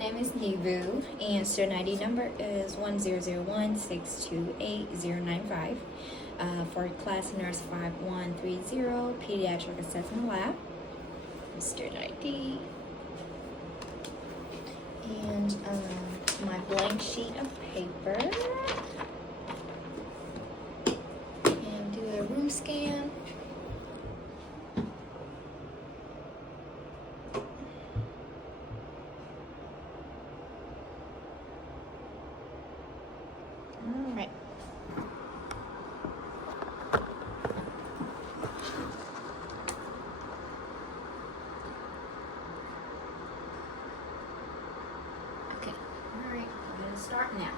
name is Nivu, and student ID number is 1001628095 for class nurse 5130 pediatric assessment lab. Student ID. And my blank sheet of paper. And do a room scan. All right. Okay. All right. We're gonna start now.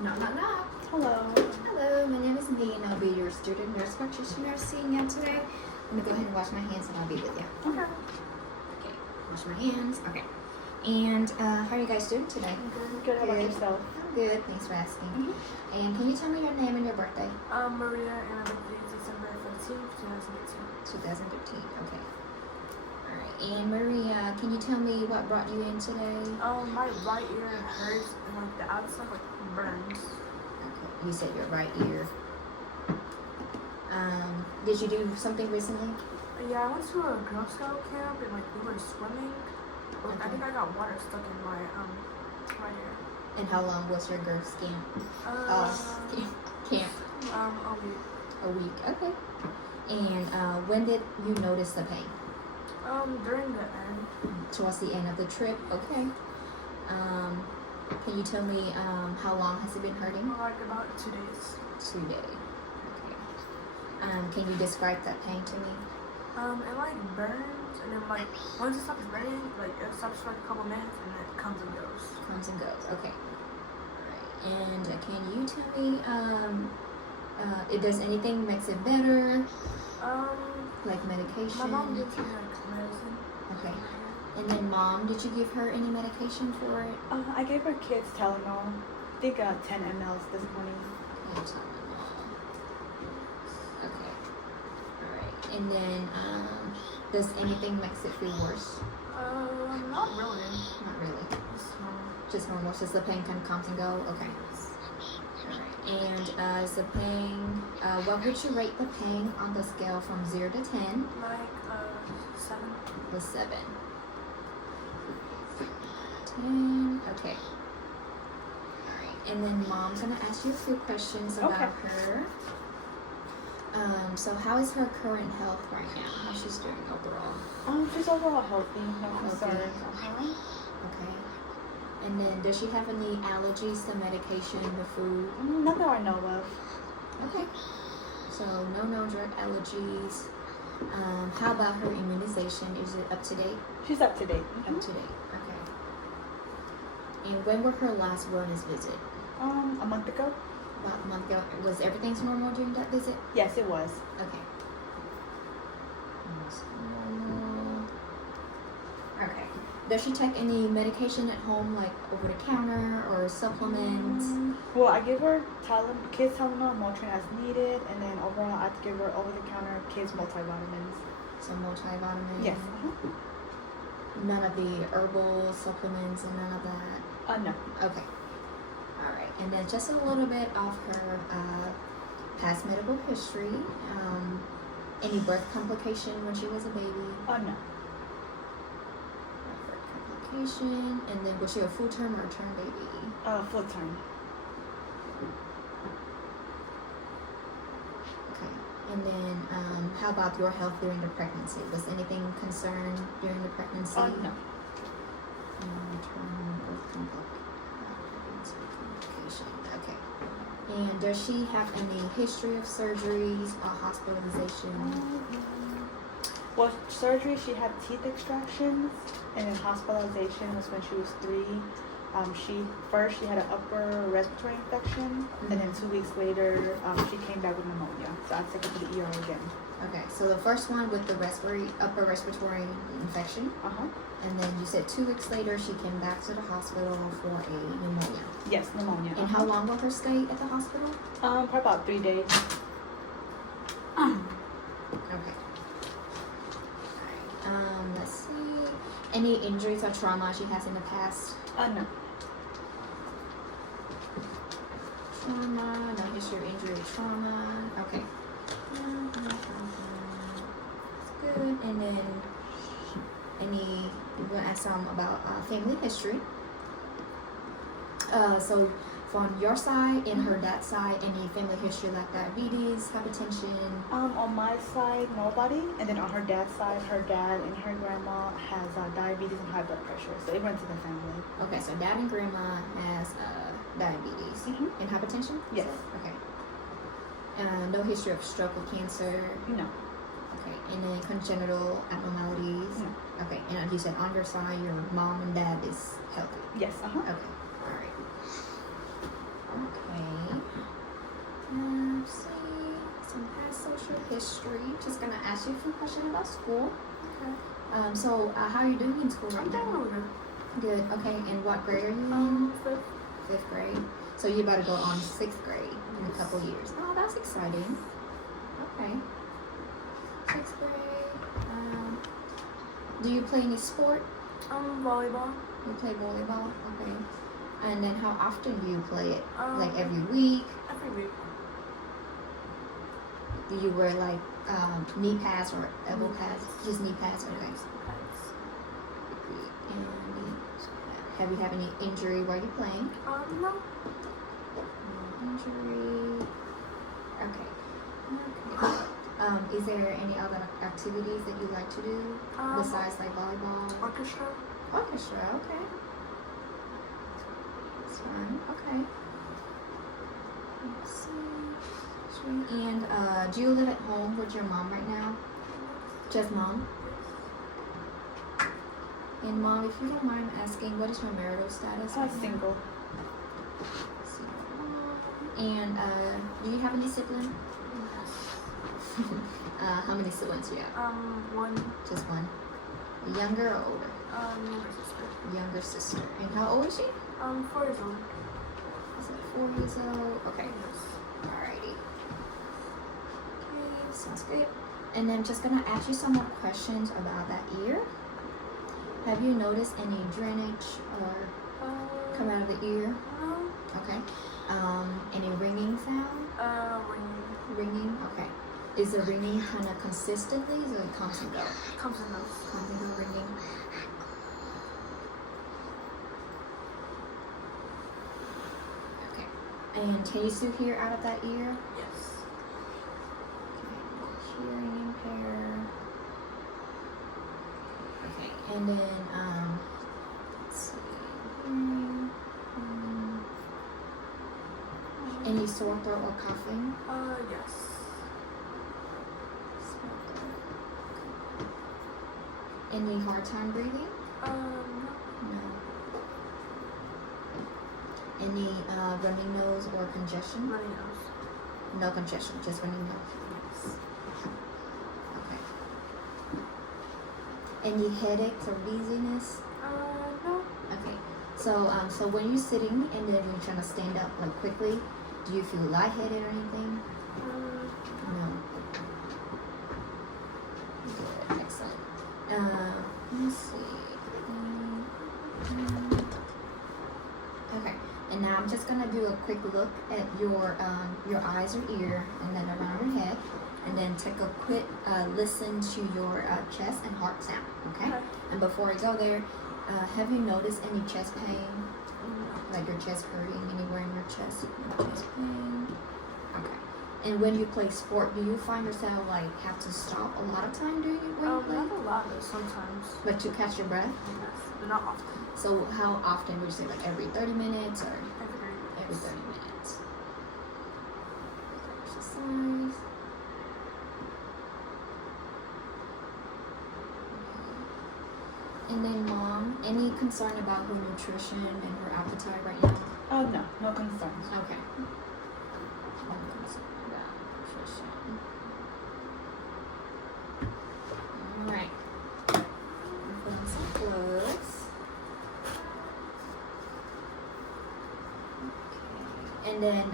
Knock, knock, knock. Hello. Hello. My name is Dee, and I'll be your student nurse practitioner seeing you today. I'm gonna go ahead and wash my hands, and I'll be with you. Okay. Okay. Wash my hands. Okay. And how are you guys doing today? Good. How about Good. yourself? I'm good. Thanks for asking. Mhm. And can you tell me your name and your birthday? Maria, and my birthday is December 15th, 2018. 2015. Okay. All right. And Maria, can you tell me what brought you in today? My right ear hurts, and like the outside burns. Okay. You said your right ear. Did you do something recently? Yeah, I went to a Girl Scout camp, and like we were swimming. But I think I got water stuck in my right ear. And how long was your Girl Scout camp? A week. A week. Okay. And when did you notice the pain? During the end. Towards the end of the trip. Okay. Can you tell me how long has it been hurting? Like about 2 days. 2 days. Okay. Can you describe that pain to me? It like burns, and then like once it stops burning, like it stops for like a couple minutes, and then it comes and goes. Comes and goes. Okay. All right. And can you tell me if there's anything makes it better, like medication? My mom gives me like medicine. Okay. And then mom, did you give her any medication for it? I gave her kids Tylenol. I think 10 mLs this morning. Okay, Tylenol. Okay. All right. And then does anything makes it feel worse? Not really. Not really. It's normal. Just normal. Just the pain kind of comes and go. Okay. All right. And is the pain? What would you rate the pain on the scale from 0 to 10? Like 7. Was 7. 10. Okay. Alright. And then mom's gonna ask you a few questions about Okay. her. So how is her current health right now? How she's doing overall? She's overall healthy, no Healthy. concerns. Okay. And then does she have any allergies to medication, the food? Not that I know of. Okay. So no drug allergies. How about her immunization? Is it up to date? She's up to date. Up to date. Okay. And when were her last wellness visit? A month ago? About a month ago. Was everything's normal during that visit? Yes, it was. Okay. It's normal. Okay. Does she take any medication at home, like over the counter or supplements? Well, I give her kids Tylenol, Motrin as needed, and then overall I have to give her over-the-counter kids multivitamins. Some multivitamins? Yes. None of the herbal supplements and none of that? No. Okay. All right. And then just a little bit of her past medical history. Any birth complication when she was a baby? No. Birth complication. And then was she a full term or a term baby? Full time. Okay. And then how about your health during the pregnancy? Was anything concerned during the pregnancy? No. Term birth complication. Okay. And does she have any history of surgeries or hospitalization? Well, surgery, she had teeth extractions, and then hospitalization was when she was 3. She had an upper respiratory infection, and then 2 weeks later, she came back with pneumonia. So I took her to the ER again. Okay, so the first one with the upper respiratory infection, and then you said 2 weeks later she came back to the hospital for a pneumonia. Yes, pneumonia. And how long was her stay at the hospital? For about 3 days. Okay. Alright. Let's see. Any injuries or trauma she has in the past? No. Trauma, no history of injury or trauma. Okay. That's good. And then we're gonna ask some about family history. So from your side and her dad's side, any family history like diabetes, hypertension? On my side, nobody. And then on her dad's side, her dad and her grandma has diabetes and high blood pressure. So it runs in the family. Okay, so dad and grandma has diabetes and hypertension? Yes. Okay. No history of stroke or cancer? No. Okay, and then congenital abnormalities? No. Okay, and you said on your side, your mom and dad is healthy? Yes. Okay, alright. Okay. Let's see. Some past social history. Just gonna ask you a few questions about school. Okay. So how are you doing in school right I'm now? doing really good. Good. Okay, and what grade are you in? Fifth. Fifth grade. So you're about to go on sixth grade in a couple years. Oh, that's exciting. Okay. Sixth grade. Do you play any sport? Volleyball. You play volleyball? Okay. And then how often do you play it? Like every Um, week? Every week. Do you wear like knee pads or elbow pads? Just knee pads, okay. And have you had any injury while you're playing? No. Injury. Okay. Is there any other activities that you like to do besides like volleyball? Orchestra. Orchestra, okay. That's fine. Okay. Let's see. And do you live at home with your mom right now? Just mom? And mom, if you don't mind asking, what is your marital status? right now? Single. And do you have any siblings? How many siblings do you have? One. Just one. Younger or older? Younger sister. Younger sister. And how old is she? 4 years old. Is it 4 years old? Okay. Yes. Alrighty. Okay, sounds good. And then just gonna ask you some more questions about that ear. Have you noticed any drainage or come out of the ear? No. Okay. Any ringing sound? Ringing. Ringing? Okay. Is the ringing kind of consistently or it comes and go? Comes and goes. Comes and go ringing. Okay. And can you still hear out of that ear? Yes. Okay. Hearing impaired. Okay. And then let's see. Any sore throat or coughing? Yes. Any hard time breathing? No. No. Any running nose or congestion? Running nose. No congestion, just running nose. Yes. Okay. Any headaches or dizziness? No. Okay. So when you're sitting and then when you're trying to stand up like quickly, do you feel lightheaded or anything? No. Good. Excellent. Let's see. Okay. And now I'm just gonna do a quick look at your eyes or ear, and then around your head, and then take a quick listen to your chest and heart sound. Okay. And before I go there, have you noticed any chest pain? Like your chest hurting anywhere in your chest? No chest pain. Okay. And when you play sport, do you find yourself like have to stop a lot of time during it when you play? Not a lot, but sometimes. But to catch your breath? Yes, but not often. So how often would you say, like every 30 minutes or every 30 Every minutes? Exercise. And then mom, any concern about her nutrition and her appetite right now? Oh no, no concerns. Okay. No concern about nutrition. Alright. Put on some clothes. Okay. And then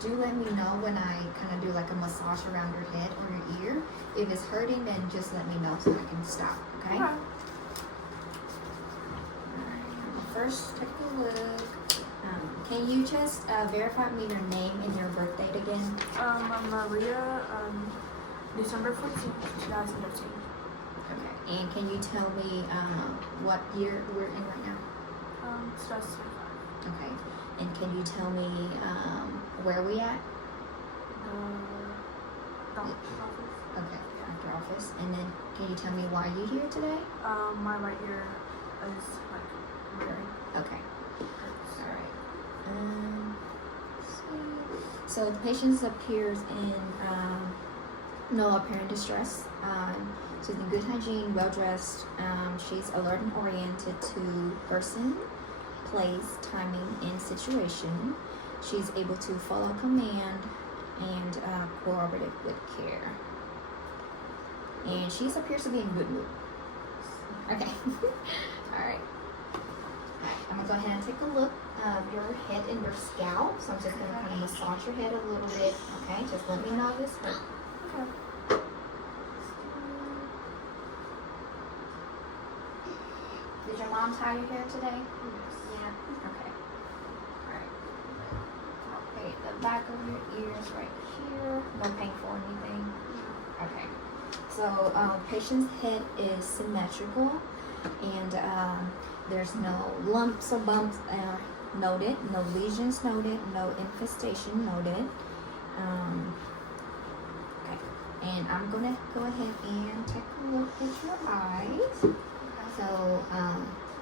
do let me know when I kind of do like a massage around your head or your ear. If it's hurting, then just let me know so I can stop, okay? first take a look. Can you just verify me your name and your birth date again? I'm Maria, December 14th, 2013. Okay. And can you tell me what year we're in right now? 2025. Okay. And can you tell me where we at? Doctor's office. Okay, doctor office. And then can you tell me why you here today? My right ear is like very Okay. hurts. All right. Let's see. So the patient appears in no apparent distress. She's in good hygiene, well dressed. She's alert and oriented to person, place, timing, and situation. She's able to follow command and cooperative with care. And she appears to be in good mood. Okay. All right. I'm gonna go ahead and take a look of your head and your scalp. So I'm just gonna kind of massage your head a little bit. Okay, just let me know if this hurts. Okay. Did your mom tie your hair today? Yes. Yeah. Okay. Alright. Okay, the back of your ears right here. No painful or anything. Okay. So patient's head is symmetrical and there's no lumps or bumps noted, no lesions noted, no infestation noted. Okay. And I'm gonna go ahead and take a look at your eyes.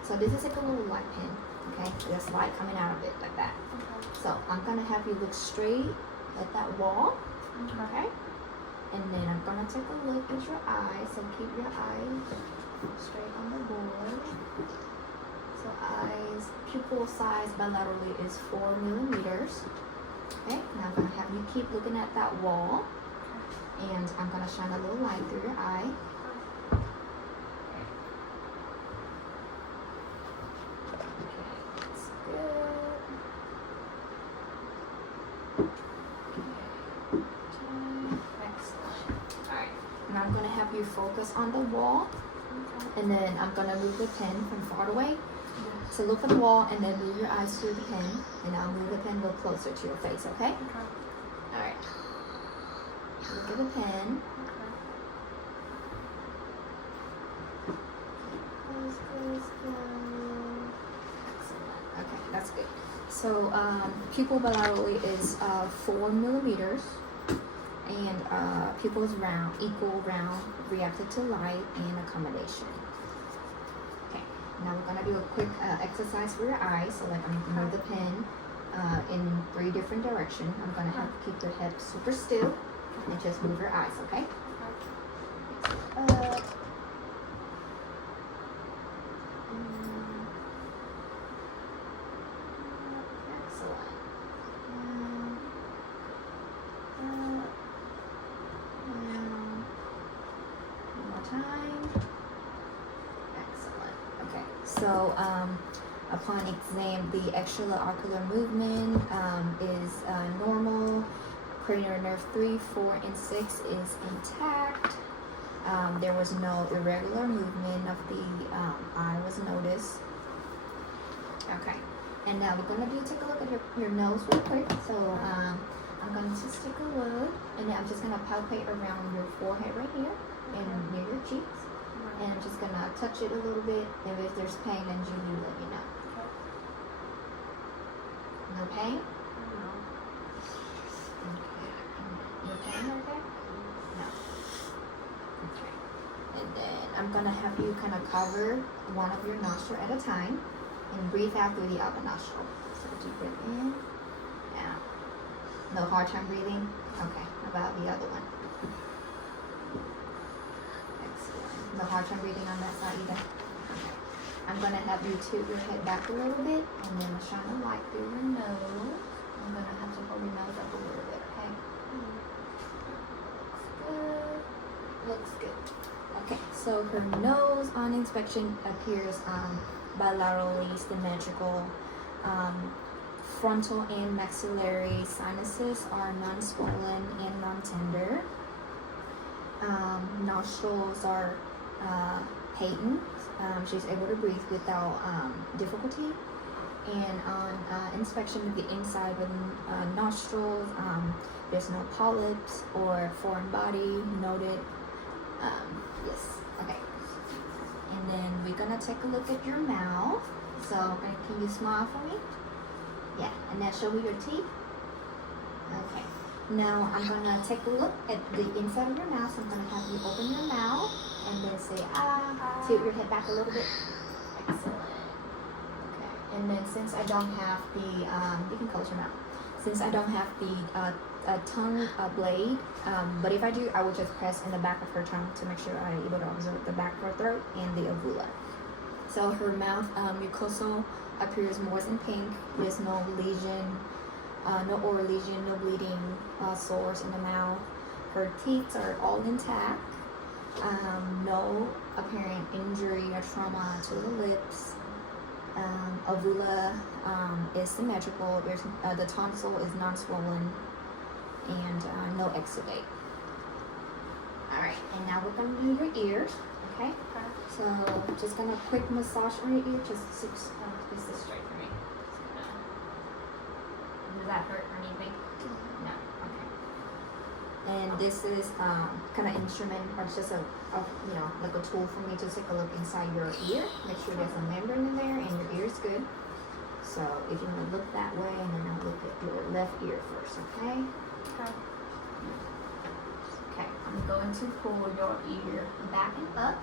So this is like a little light pin, okay? There's light coming out of it like that. Okay. So I'm gonna have you look straight at that wall, okay? And then I'm gonna take a look at your eyes. So keep your eyes straight on the board. So eyes, pupil size bilaterally is 4 millimeters. Okay, now I'm gonna have you keep looking at that wall. And I'm gonna shine a little light through your eye. That's good. Excellent. Alright. Now I'm gonna have you focus on the wall. And then I'm gonna move the pen from far away. So look at the wall and then move your eyes to the pen. And I'll move the pen a little closer to your face, okay? Okay. Alright. Look at the pen. Close. Excellent. Okay, that's good. So pupil bilaterally is 4 millimeters. And pupils round, equal round, reacted to light and accommodation. Okay, now we're gonna do a quick exercise for your eyes. So like I'm gonna move the pen in 3 different directions. I'm gonna have to keep your head super still and just move your eyes, okay? Up. Excellent. One more time. Excellent. Okay. So upon exam, the extraocular movement is normal. Cranial nerve 3, 4, and 6 is intact. There was no irregular movement of the eye was noticed. Okay. And now we're gonna take a look at your nose real quick. So I'm gonna just take a look, and then I'm just gonna palpate around your forehead right here and near your cheeks. And I'm just gonna touch it a little bit. And if there's pain, then you let me know. No pain? No pain right there? No. Okay. And then I'm gonna have you kind of cover one of your nostrils at a time and breathe out through the other nostril. So deep breath in, out. No hard time breathing? Okay. How about the other one? Excellent. No hard time breathing on that side either? Okay. I'm gonna have you tilt your head back a little bit and then shine a light through your nose. I'm gonna have to hold your nose up a little bit, okay? Looks good. Okay, so her nose on inspection appears bilaterally symmetrical. Frontal and maxillary sinuses are non-swollen and non-tender. Nostrils are patent, She's able to breathe without difficulty. And on inspection of the inside of the nostrils, there's no polyps or foreign body noted. Yes, okay. And then we're gonna take a look at your mouth. So can you smile for me? Yeah, and now show me your teeth. Okay. Now I'm gonna take a look at the inside of your mouth. So I'm gonna have you open your mouth and then say ah. Tilt your head back a little bit. Excellent. Okay. And then since I don't have the you can close your mouth. Since I don't have the tongue blade, but if I do, I will just press in the back of her tongue to make sure I'm able to observe the back of her throat and the uvula. So her mouth mucosal appears moist and pink. There's no lesion, no oral lesion, no bleeding, sores in the mouth. Her teeth are all intact. No apparent injury or trauma to the lips. Uvula is symmetrical. There's the tonsil is non-swollen, and no exudate. All right, and now we're gonna do your ears. Okay. So just gonna quick massage on your ear. Just sit straight for me. Does that hurt or anything? No. Okay. And this is kind of instrument, or it's just a like a tool for me to take a look inside your ear. Make sure there's a membrane in there and your ear is good. So if you want to look that way, and then I'll look at your left ear first. Okay. Okay. Okay. I'm going to pull your ear back and up.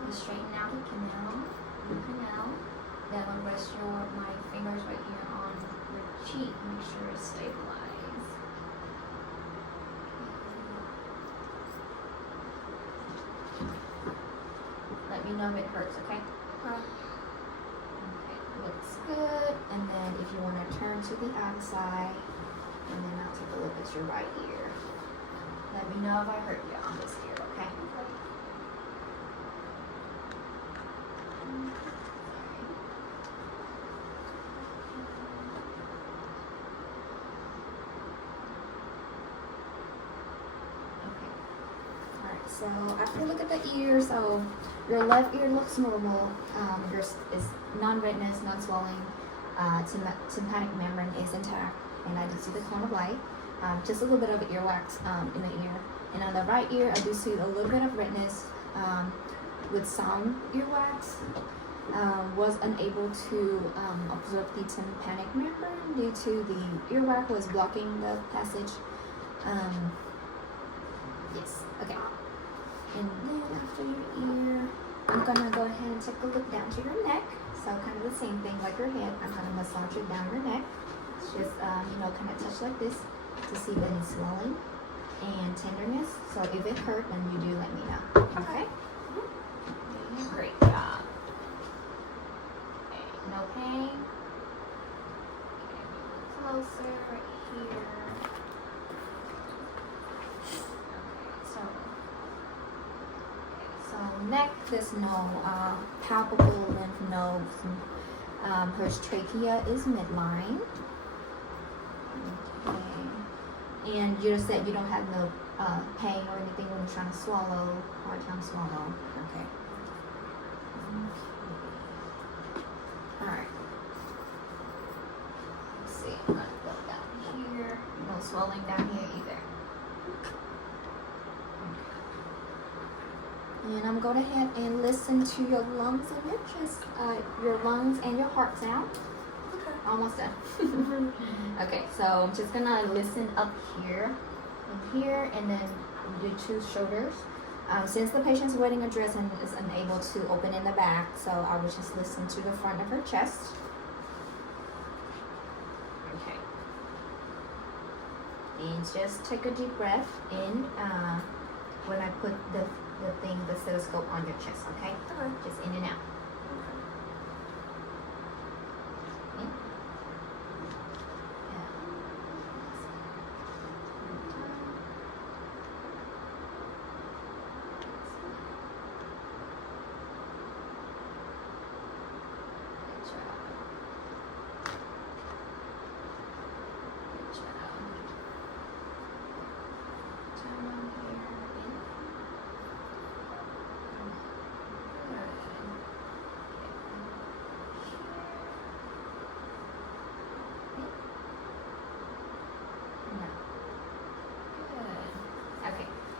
And straighten out the canal. Then I'll rest my fingers right here on your cheek. Make sure it's stabilized. Let me know if it hurts, okay? Okay, looks good. And then if you want to turn to the other side, and then I'll take a look at your right ear. Let me know if I hurt you on this ear, okay? So after you look at the ear, so your left ear looks normal. Yours is non-redness, non-swelling. Tympanic membrane is intact, and I do see the cone of light. Just a little bit of earwax in the ear. And on the right ear, I do see a little bit of redness with some earwax. Was unable to observe the tympanic membrane due to the earwax was blocking the passage. Yes, okay. And then after your ear, I'm gonna go ahead and take a look down to your neck. So kind of the same thing like your head. I'm gonna massage it down your neck. It's just kind of touch like this to see any swelling and tenderness. So if it hurt, then you do let me know. Okay? Great job. Okay, no pain. Okay, closer right here. Neck, there's no palpable lymph nodes. Her trachea is midline. Okay. And you just said you don't have no pain or anything when you're trying to swallow, hard time swallow. Okay. Alright. Let's see, I'm gonna go down here. No swelling down here either. And I'm going to go ahead and listen to your lungs and your chest, your lungs and your heart sound. Okay. Almost done. Okay, so I'm just going to listen up here and here, and then do two shoulders. Since the patient's wearing a dress and is unable to open in the back, so I will just listen to the front of her chest. Okay. And just take a deep breath in when I put the stethoscope on your chest, okay? Okay. Just in and out. Okay.